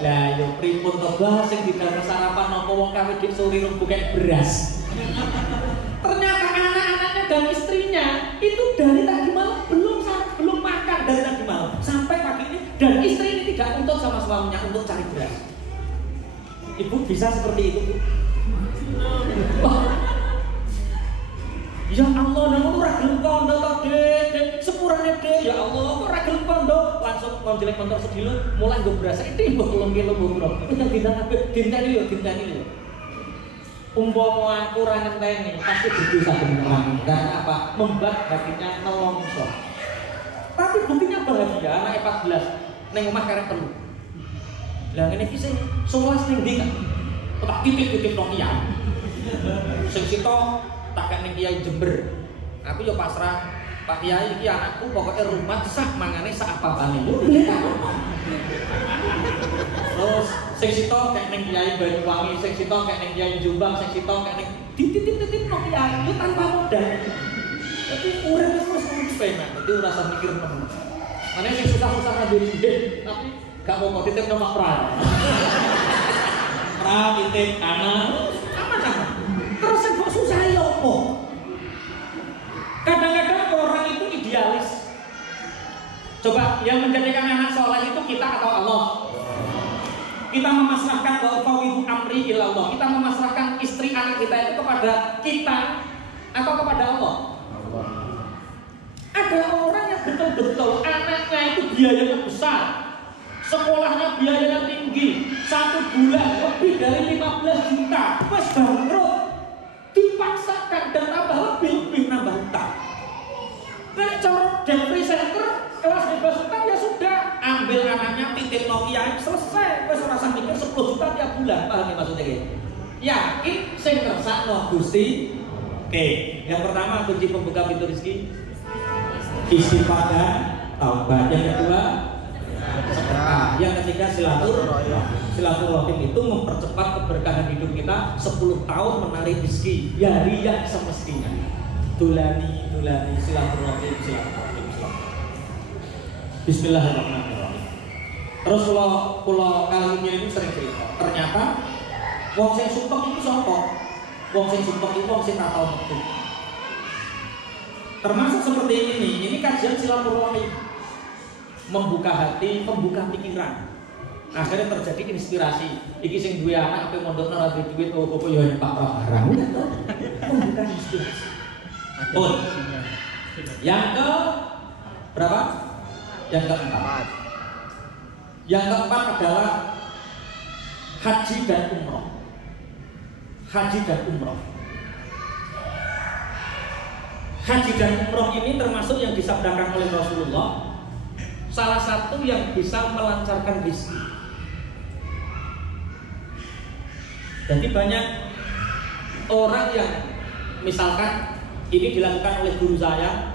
Lah yo pripun to bah sing didamel sarapan napa wong kawin dik sore rung kayak beras. Ternyata anak-anaknya dan istrinya itu dari tadi malam belum makan dari tadi malam sampai pagi ini, dan istri ini tidak untuk sama suaminya untuk cari beras. Ibu bisa seperti itu, Bu? Ya Allah, namun ora gelem kondo to, Dek. Sepurane Dek, ya Allah, ora gelem kondo. Langsung konjelek motor sedilo, mulai nggo beras iki mbok 3 kilo mbok. Wis dinteni lho. Umpama aku ora ngenteni, pasti berdosa beneran. Karena apa? Membuat hatinya nelongso. Tapi buktinya bahagia, anak 14 ning omah karek telu. Lah ngene iki sing 11 ning ndi kan? Tak titik-titik Nokia. Sing sitok tak ning Kiai Jember. Aku yo pasrah, Pak Kiai iki anakku pokoknya rumah sak mangane sak apa-apane. Terus sing sitok kayak ning Kiai Banyuwangi, sing sitok kayak ning Kiai Jombang, sing sitok kayak ning dititip-titip Nokia itu tanpa modal. Tapi urip terus penak, dadi ora usah mikir nemen. Mane sing susah-susah nganggo duit, tapi gak mau titip nomor pra. Pra titip anak, aman-aman. Terus sing kok susah ya opo? Kadang-kadang orang itu idealis. Coba yang menjadikan anak soleh itu kita atau Allah? Kita memasrahkan bahwa itu amri ilallah. Kita memasrahkan istri anak kita itu kepada kita atau kepada Allah? Ada orang yang betul-betul anaknya itu biayanya besar, sekolahnya biayanya tinggi, 1 bulan lebih dari 15 juta, wes bangkrut, dipaksakan dan tambah lebih nambah utang. Nah, cara debt free center kelas bebas utang ya sudah, ambil anaknya titip Nokia selesai, wes rasa mikir 10 juta tiap bulan, paham ya maksudnya gitu? Yakin sing ngersakno Gusti. Oke, yang pertama kunci pembuka pintu rezeki istighfar, taubat. Yang kedua sedekah. Yang ketiga silaturahim itu mempercepat keberkahan hidup kita 10 tahun menarik rezeki ya riak semestinya. Dulani silaturahim. Bismillahirrahmanirrahim. Terus kalau kali ini sering cerita, ternyata wong sing sumpek itu sapa? Wong sing sumpek itu wong sing ora tau metu. Termasuk seperti ini kajian silaturahim. Membuka hati, membuka pikiran. Akhirnya terjadi inspirasi. Iki sing duwe anak ape mondokno ora duwe duit opo ya Pak Prabarang. Membuka inspirasi. Oh. Yang ke berapa? Yang keempat. Yang keempat adalah haji dan umroh. Haji dan umroh. Haji dan umroh ini termasuk yang disabdakan oleh Rasulullah, salah satu yang bisa melancarkan rezeki. Jadi banyak orang yang misalkan ini dilakukan oleh guru saya,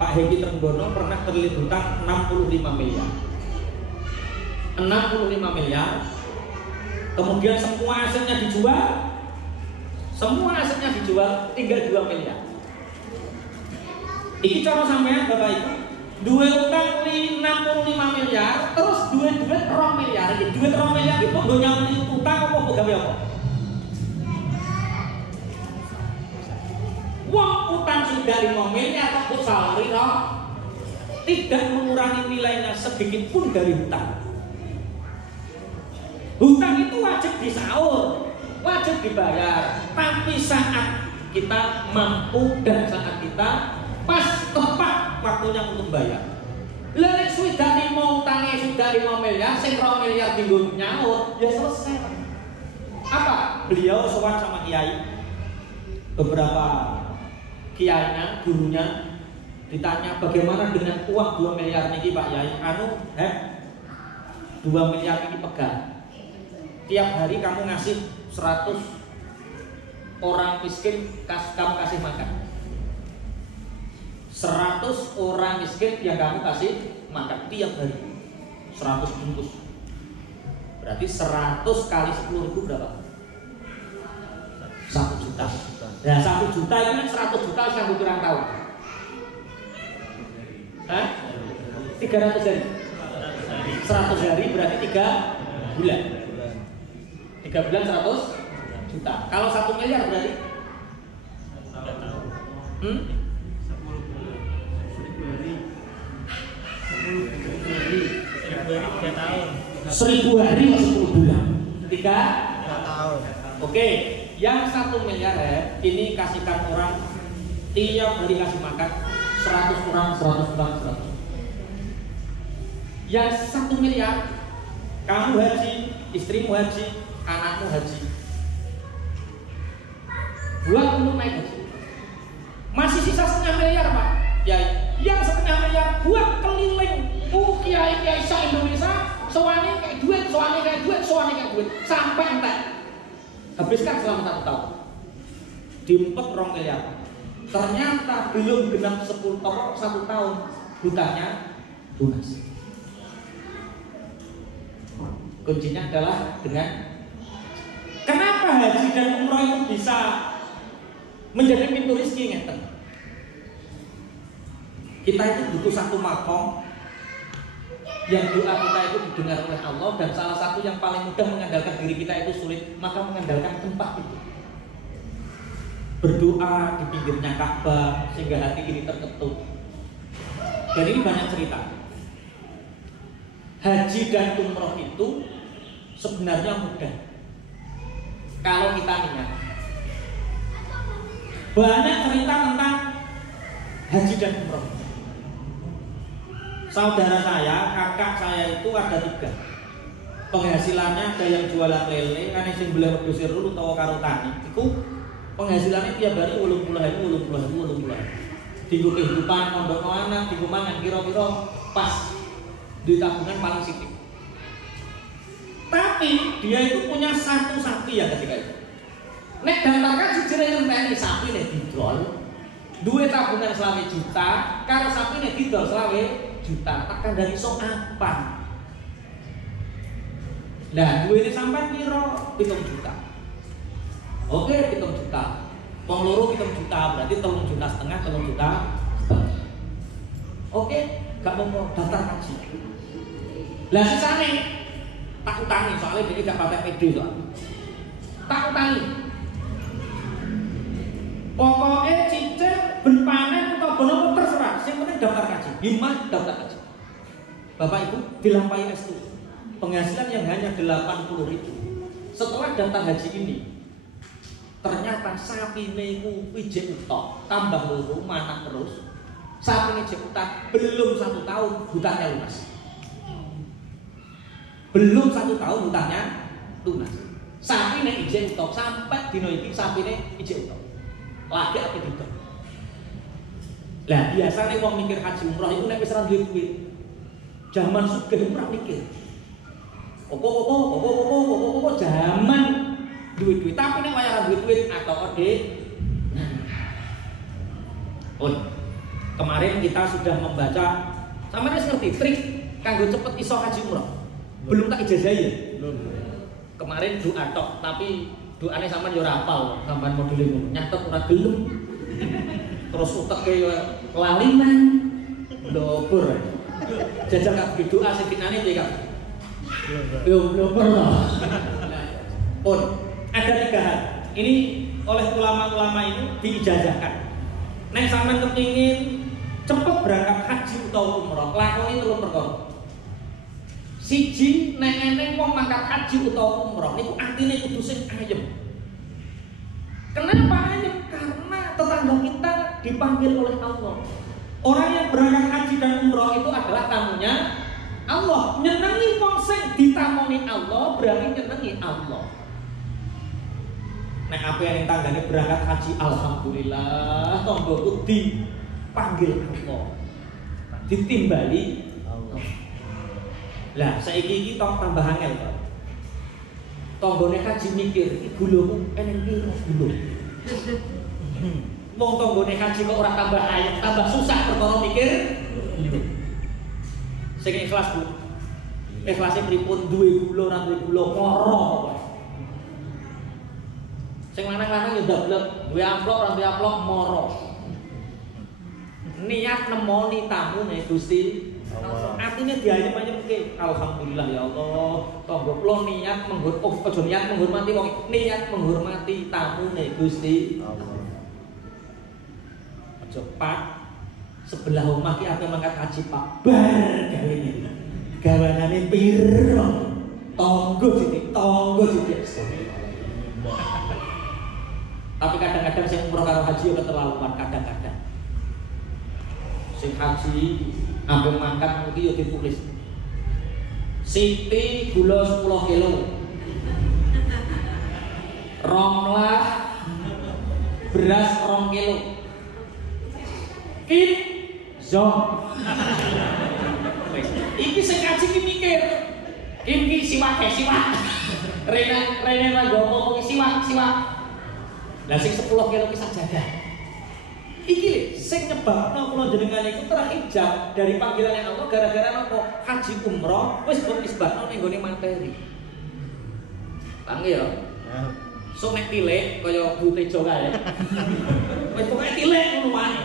Pak Hedi Trenggono, pernah terlilit hutang 65 miliar. 65 miliar. Kemudian semua asetnya dijual, tinggal 2 miliar. Iki cara sampean Bapak Ibu, duwe utang 65 miliar, terus duit 2 miliar. Iki duit 2 miliar iki kok nggo nyauri utang apa kok gawe apa? Wong utang sudah 5 miliar kok salari kok tidak mengurangi nilainya sedikit pun dari hutang. Hutang itu wajib disaur, wajib dibayar. Tapi saat kita mampu dan saat kita pas tepat waktunya untuk bayar. Lha nek sudah limo utange sudah 5 miliar, sing 2 miliar dinggo nyaur, ya selesai. Apa? Beliau sowan sama kiai. Beberapa kiainya, gurunya ditanya bagaimana dengan uang 2 miliar niki Pak Yai? 2 miliar ini pegang. Tiap hari kamu ngasih 100 orang miskin kamu kasih makan. 100 orang miskin yang kamu kasih makan tiap hari 100 bungkus. Berarti 100 kali 10.000 berapa? 1 juta. Nah 1 juta itu kan 100 juta sampai kurang tahun. 300 hari. 100 hari berarti 3 bulan. 3 bulan 100 juta. Kalau 1 miliar berarti 1000 hari 10 bulan 3 tahun. Oke, yang 1 miliar ini kasihkan orang tiap hari kasih makan 100 orang. Yang 1 miliar kamu haji, istrimu haji, anakmu haji, buat untuk naik haji. Masih sisa 1/2 miliar Pak ya. Yang 1/2 miliar buat keliling kiai-kiai se-Indonesia, soalnya kayak duit, sampai entek. Habiskan selama 1 tahun. Diempet 2 miliar. Ternyata belum genap 1 tahun hutangnya lunas. Kuncinya adalah dengan kenapa haji dan umroh itu bisa menjadi pintu rezeki ngeten. Kita itu butuh satu makom yang doa kita itu didengar oleh Allah, dan salah satu yang paling mudah mengandalkan diri kita itu sulit, maka mengandalkan tempat itu. Berdoa di pinggirnya Ka'bah sehingga hati ini terketuk. Dan ini banyak cerita. Haji dan umroh itu sebenarnya mudah kalau kita ingat. Banyak cerita tentang haji dan umroh. Saudara saya, kakak saya itu ada 3. Penghasilannya ada yang jualan lele, kan yang beli wedhus seru utawa karo tani. Iku penghasilannya tiap hari 80.000. Di kehidupan pondok anak, di kumangan kira-kira pas di tabungan paling sedikit. Tapi dia itu punya 1 sapi ya ketika itu. Nek daftarkan sejere ngenteni sapi nek didol, duwe tabungan 20 juta, karo sapi nek didol 20 juta, akan dari iso apa? Lah duwene sampean piro? 7 juta. Oke, 7 juta. Wong loro 7 juta, berarti 3,5 juta, 3 juta. Oke, gak mau daftar haji. Lah sisane tak utangi, soalnya dia gak pakai PD soalnya. Tak utangi. Pokoknya cicil berpanen atau bonomo terserah, yang penting daftar haji. Gimana daftar haji? Bapak Ibu dilampahi S2, penghasilan yang hanya 80.000. Setelah daftar haji ini, ternyata sapi niku ijek utok, tambah loro mana terus. Sapi ini ijek utak belum 1 tahun hutangnya lunas. Belum 1 tahun hutangnya lunas. Sapi ini ijek utok sampai dino iki sapi ini ijek utok. Lagi apa gitu? Lah biasanya wong mikir haji umroh itu nek wis ora duwe duit. Zaman sugih ora mikir. Opo zaman duit-duit, tapi nek wayah duit-duit atau ode. Oh, kemarin kita sudah membaca, sampeyan wis ngerti trik kanggo cepet iso haji umroh. Belum tak ijazahi ya? Belum. Kemarin doa tok, tapi doane sampean yo ora hafal, sampean modele ngono, nyatet ora gelem. Terus uteke yo lalinan. Lopur. Jajal kabeh doa sing dinane piye, Kak? Belum pernah. Pun ada 3 hal. Ini oleh ulama-ulama ini diijazahkan. Nek sampean kepengin cepet berangkat haji utawa umroh, lakoni 3 perkara. Siji, nek eneng wong mangkat haji utawa umroh niku atine kudu sing ayem. Kenapa ayem? Karena tetangga kita dipanggil oleh Allah. Orang yang berangkat haji dan umroh itu adalah tamunya Allah. Nyenengi wong sing ditamoni Allah berarti nyenengi Allah. Nek apa yang tanggane berangkat haji, alhamdulillah, tonggoku dipanggil Allah, ditimbali Allah. Lah saiki iki tok tambah angel to. Tanggane haji mikir, iki guloku eneng piro gulo. Wong tanggane haji kok ora tambah ayem, tambah susah perkara mikir. Sing ikhlas Bu. Ikhlase pripun duwe gula ora duwe gula moro pokoke. Sing lanang-lanang ya ndablek, duwe amplop ora duwe amplop moro. Niat nemoni tamune Gusti Allah. Artinya diayem-ayemke. Alhamdulillah ya Allah, tangga kula niat aja niat menghormati wong, niat menghormati tamune Gusti Allah. Aja Pak, sebelah omah ki ape mangkat haji Pak. Bar gawene. Gawanane piro? Tangga sithik. Tapi kadang-kadang sing umroh karo haji yo keterlaluan kadang-kadang. Sing haji ampe mangkat iki yo ditulis. Siti gula 10 kilo. Romlah beras 2 kilo. Kim Zong. Iki sing kaji ki mikir. Iki siwak. Rene ra ngomong siwak. Lah sing 10 kilo kisah jaga. Iki lho sing nyebabno kula jenengan iku terhijab dari panggilan Allah gara-gara napa? Haji umroh wis mbok isbatno ning gone materi. Paham ya? Sok nek tilik kaya Bu Tejo kae. Wis pokoke tilik ngono wae.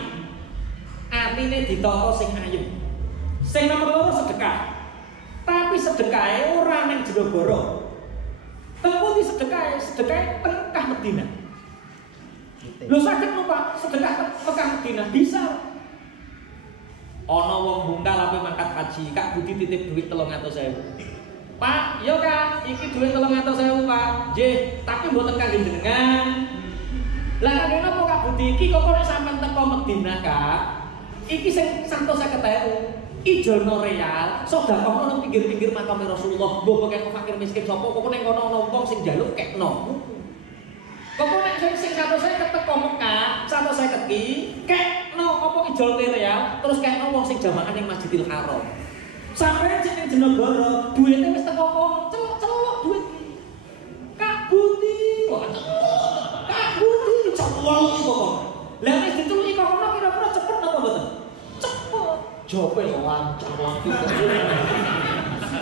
Atine ditata sing ayem. Sing nomor 2 sedekah. Tapi sedekahe ora ning jero goro. Tengko di sedekahe tengkah Madinah. Lho sakit lupa sedekah Mekah Madinah bisa. Ana wong bungkal ape mangkat haji, Kak Budi titip duit 300.000. Pak, yo Kak, iki duit 300.000 Pak. Nggih, tapi mboten kangge jenengan. Lah kangge napa Kak Budi iki kok nek sampean teko Madinah Kak? Iki sing 150.000. ijolno real, sedekah nang pinggir-pinggir makam Rasulullah, mbok kek fakir miskin sapa, kok nek kono ana wong sing njaluk kekno. Kok nek sing 150 teko Mekah, 150 ki kekno apa ijol real, terus kekno wong sing jamaah ning Masjidil Haram. Sampeyan sing ning Jenegara, duwite wis teko kono, celuk duit. Kak Buti, Kak Buti celuk kok. Lah wis ditulis kok kono kira-kira cepet napa mboten? Cepet. Jope lancar langsung.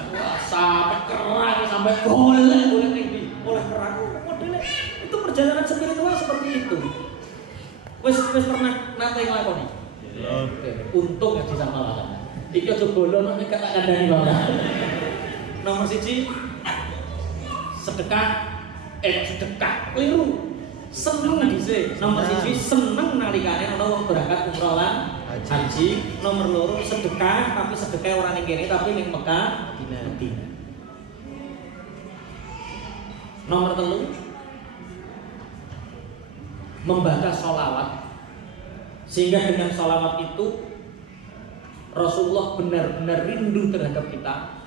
Wah, sampai kerang sampai golek ning oleh kerang modele. Itu perjalanan spiritual seperti itu. Wis pernah nate nglakoni? Oke, untung ya disamakan. Iki aja bolon nek tak kandhani Bapak. Nomor 1 sedekah keliru. Seneng dhisik. Nomor 1 seneng nalikane ana wong berangkat umroh lan haji. Nomor 2 sedekah tapi sedekah ora ning kene tapi ning Mekah, Madinah. Nomor 3 membaca sholawat, sehingga dengan sholawat itu Rasulullah benar-benar rindu terhadap kita.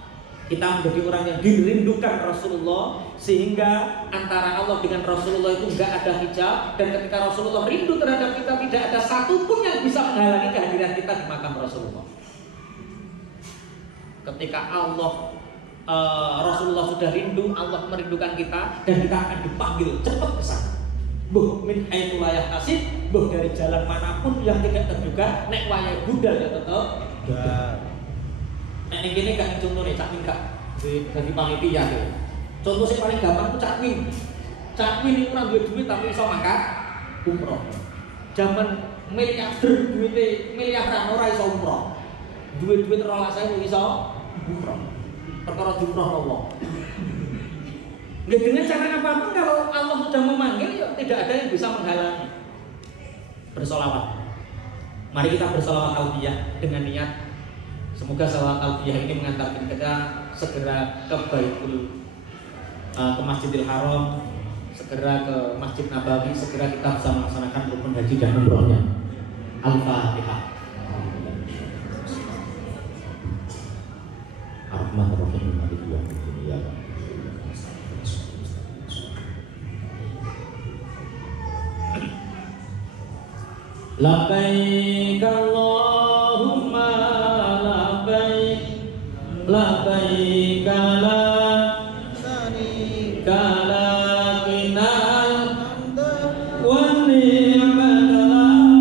Kita menjadi orang yang dirindukan Rasulullah, sehingga antara Allah dengan Rasulullah itu enggak ada hijab. Dan ketika Rasulullah rindu terhadap kita, tidak ada satupun yang bisa menghalangi kehadiran kita di makam Rasulullah. Ketika Rasulullah sudah rindu, Allah merindukan kita, dan kita akan dipanggil cepat ke sana. Buh min haitsu la yahtasib, buh dari jalan manapun yang tidak terduga, nek wayahe budal ya tetep budal. Nek ning kene gak contone Cak Min gak dadi panitia ya. Contoh sing paling gampang ku Cak Min. Cak Min iku ora duwe duit tapi iso mangkat umroh. Zaman miliarder duwite miliaran ora iso umroh. Duit-duit 12.000 iso umroh. Perkara diumrohno wong. Nggak, dengan cara apapun kalau Allah sudah memanggil, ya tidak ada yang bisa menghalangi. Bersolawat. Mari kita bersolawat talbiyah dengan niat semoga salawat talbiyah ini mengantarkan kita segera ke Masjidil Haram, segera ke Masjid Nabawi, segera kita bisa melaksanakan rukun haji dan umrohnya. Al-Fatihah. Ar-Rahman-Ar-Rahim. Labbaik Allahumma labbaik, labbaik la syarika lak innal hamda wan ni'mata lak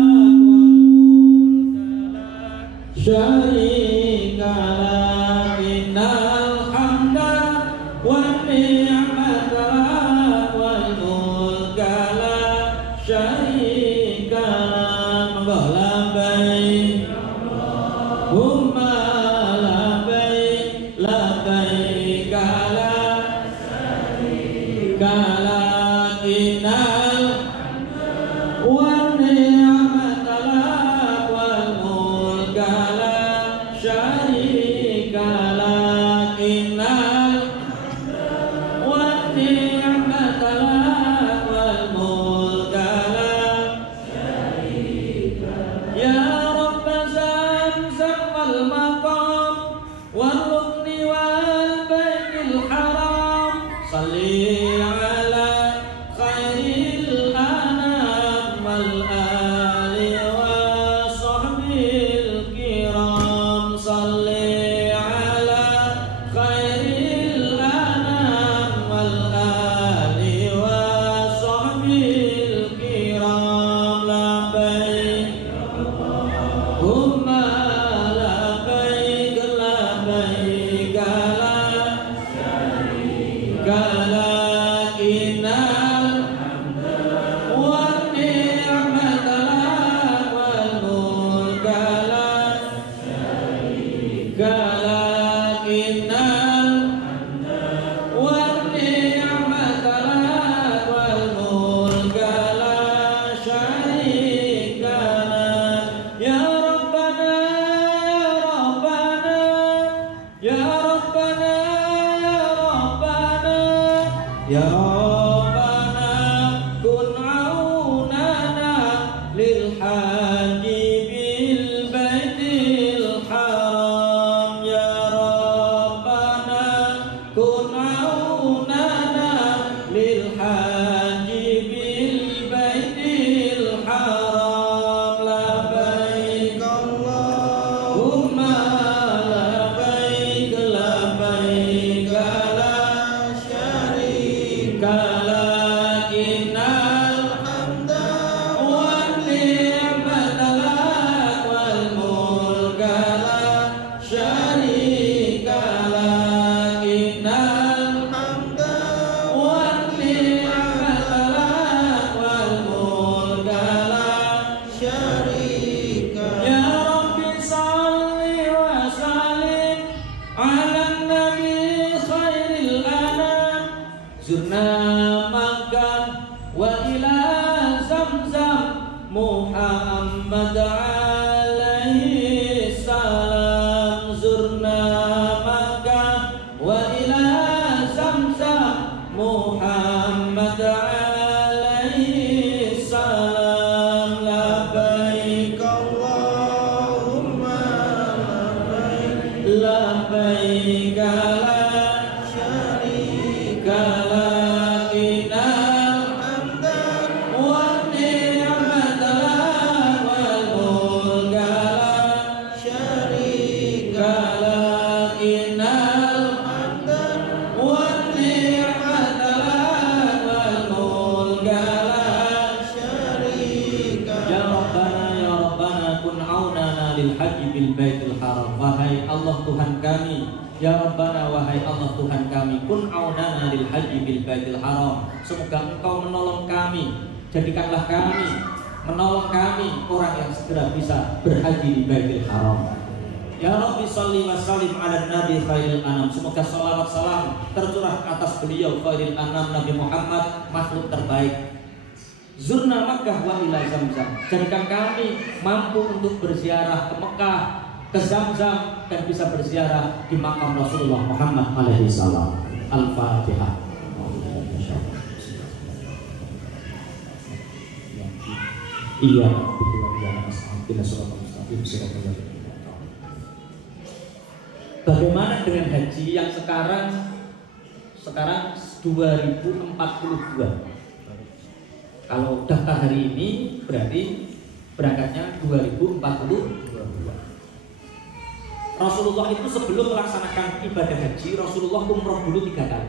syarika lak innal hamda wan ni'mata lak wal mulka la syarika lak. Labbaik Allahumma labbaik, labbaik la syarika lak innal hamda wan ni'mata lak wal mulka la syarika lak innal hamda wan ni'mata lak wal mulka la ya Rabb Zamzam wal maqam wal rukni wal baitil haram salli ala khairil anam wal ali wa sahbil kiram salli ala khairil anam wal ali wa sahbil kiram. Labbaik Allahumma labbaik, labbaik la syarika lak innal hamda wan ni'mata lak wal mulka la syarika lak innal hamda wan ni'mata lak wal mulka la syarika lak. Ya Rabbana, ya Rabbana, ya Rabbana, ya Rabbana, ya Rabbana, kun aunana lil haji bil baitil haram. Zurna Makkah wa ila Zamzam Muhammad alaihi salam. Zurna Makkah wa ila Zamzam Muhammad alaihi salam. Labbaik Allahumma labbaik, labbaik la syarika lak, innal hamda wan ni'mata wal mulka la syarika lak, innal hamda wan ni'mata wal mulka la syarika. Ya Rabbana kun aunana lil haji bil baitul haram. Wahai Allah Tuhan kami, ya Rabbana, wahai Allah Tuhan kami, kun aunana lil haji bil baitul haram. Semoga Engkau menolong kami, jadikanlah kami, menolong kami orang yang segera bisa berhaji di baitul haram. Ya Rabbi sholli wa sallim ala nabi khairil anam. Semoga salawat salam tercurah atas beliau khairil anam, Nabi Muhammad, makhluk terbaik. Zurna Makkah wa ila Zamzam. Jadikan kami mampu untuk berziarah ke Mekah, ke Zamzam, dan bisa berziarah di makam Rasulullah Muhammad alaihi salam. Al-Fatihah. Iya. Bagaimana dengan haji yang sekarang 2042? Kalau daftar hari ini berarti berangkatnya 2042. Rasulullah itu sebelum melaksanakan ibadah haji, Rasulullah umroh dulu 3 kali.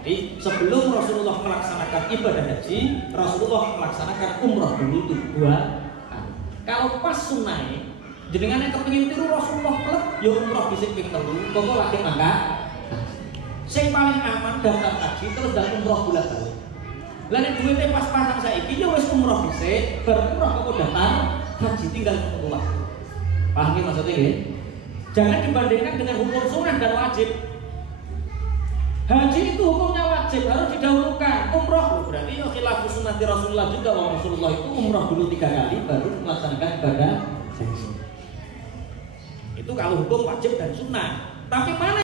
Jadi sebelum Rasulullah melaksanakan ibadah haji, Rasulullah melaksanakan umroh dulu 2 kali. Kalau pas sunai, jenengan yang kepingin tiru Rasulullah klub, ya umroh bisa ping 3, kok lagi mangga. Sing paling aman daftar haji terus dan umroh bolak-balik. Lalu duitnya pas-pasan saiki ya wis umroh dhisik, bar umroh kok daftar haji tinggal menunggu waktu. Paham ya maksudnya nggih? Jangan dibandingkan dengan hukum sunnah dan wajib. Haji itu hukumnya wajib, harus didahulukan. Umroh berarti ya khilaf sunnah Rasulullah juga, bahwa Rasulullah itu umroh dulu 3 kali baru melaksanakan ibadah haji. Itu kalau hukum wajib dan sunnah. Tapi mana